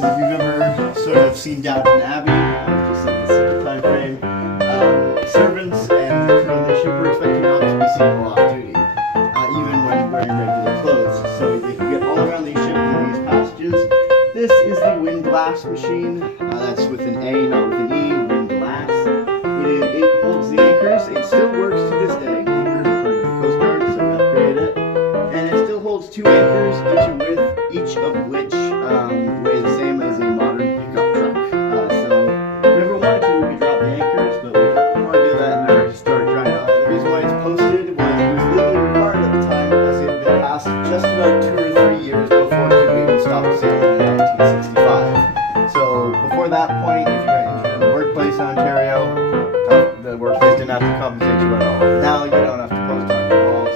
Cascades, if you've ever sort of seen Downton Abbey, just in this sort of time frame, servants and the crew of the ship were expected not to be seen while off duty, even when wearing regular clothes. So they could get all around the ship through these passages. This is the windlass machine. That's with an A, not with an E. Windlass. It holds the anchors. It still works to this day. Anchors are part of the Coast Guard, so we upgraded it. And it still holds 2 anchors, each of which weighs the same as a modern pickup truck. So if we ever wanted to, we could drop the anchors, but we don't want to do that in our historic dry dock. The reason why it's posted was it was legally required at the time, as it had been passed just about 2 or 3 years before Kingston stopped sailing in 1965. So before that point, if you got injured in the workplace in Ontario, the workplace didn't have to compensate you at all. Now you don't have to post on your walls.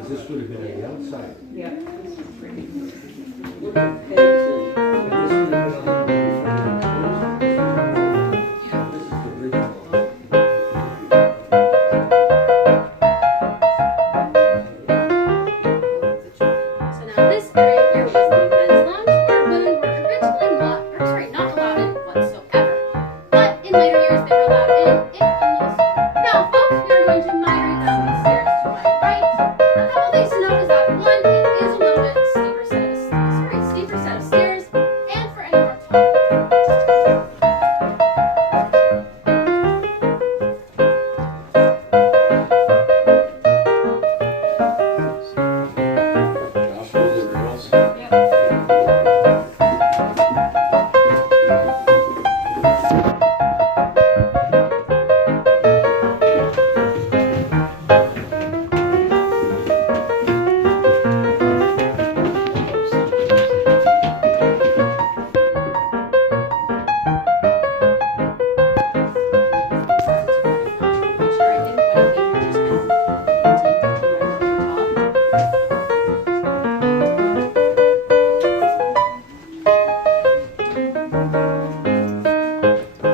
Because this would have been on the outside. Yeah, this is pretty. And this would have been on the This is the original. So now this area here was the men's lounge, where women were originally not allowed in whatsoever. But in later years, they were allowed in if only. Now, folks, we are going to migrate down these stairs to my right. A couple things to note is that one, it is a little bit steeper set of stairs, and for any more talk. Josh, hold the rails. Make sure I didn't put anything here, just kind of take the right over the top.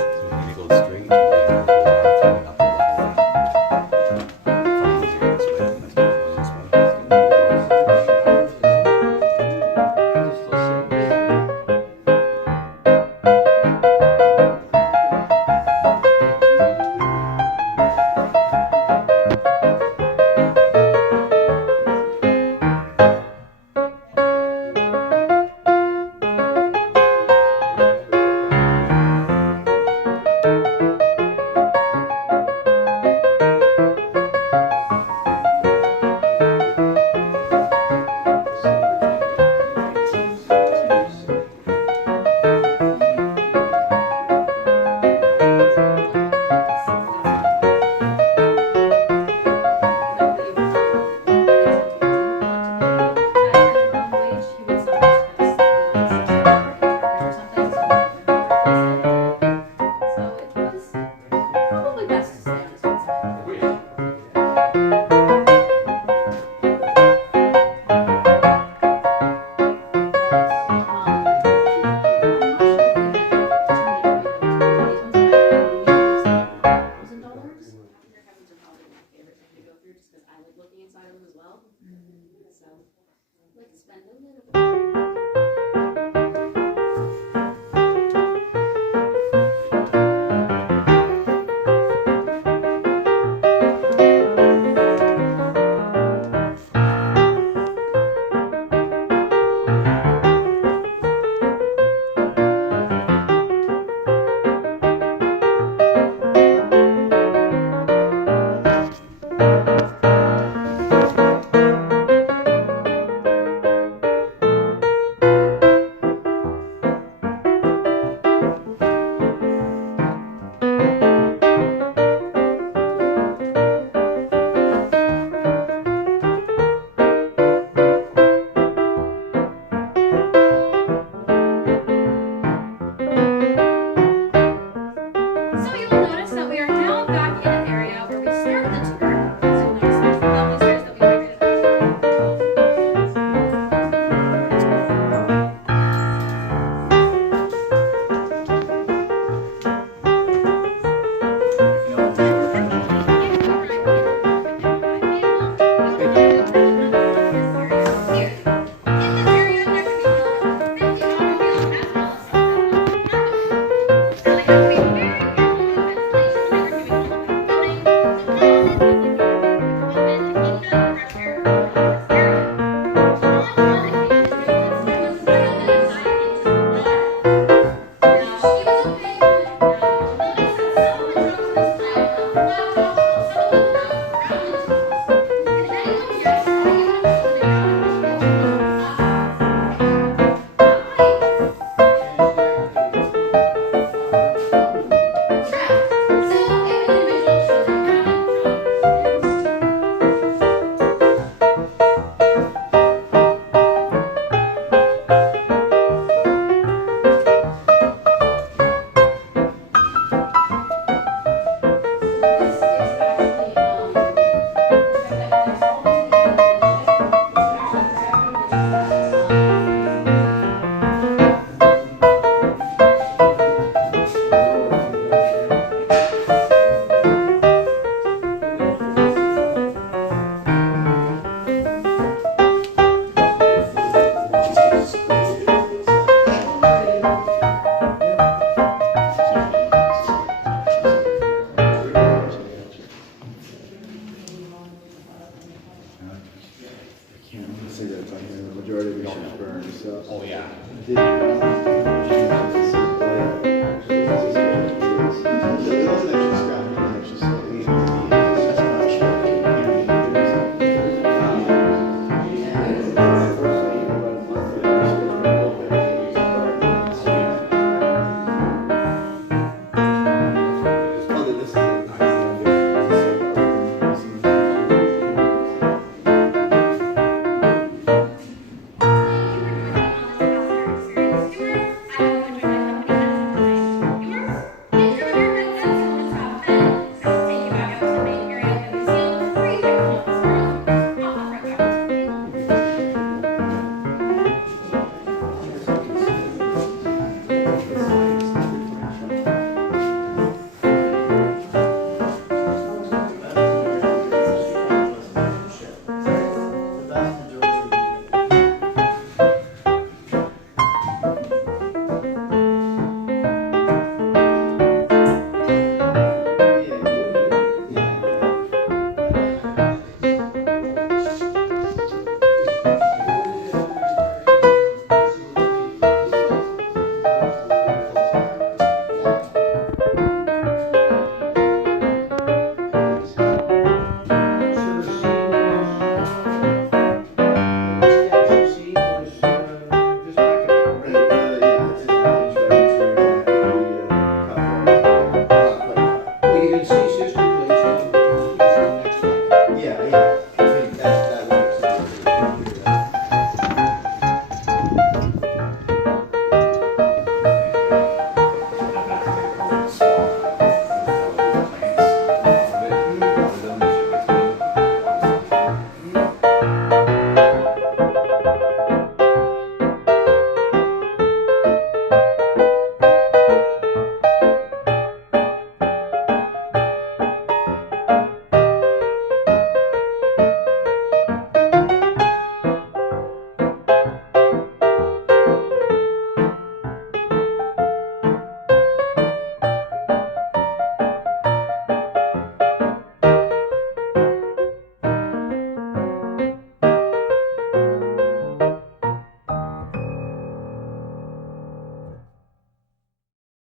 So we're gonna go straight and then we'll go up the hallway. From here this way, that's this way. can't put cigarettes on here. The majority of the shit's burned. So Oh yeah. did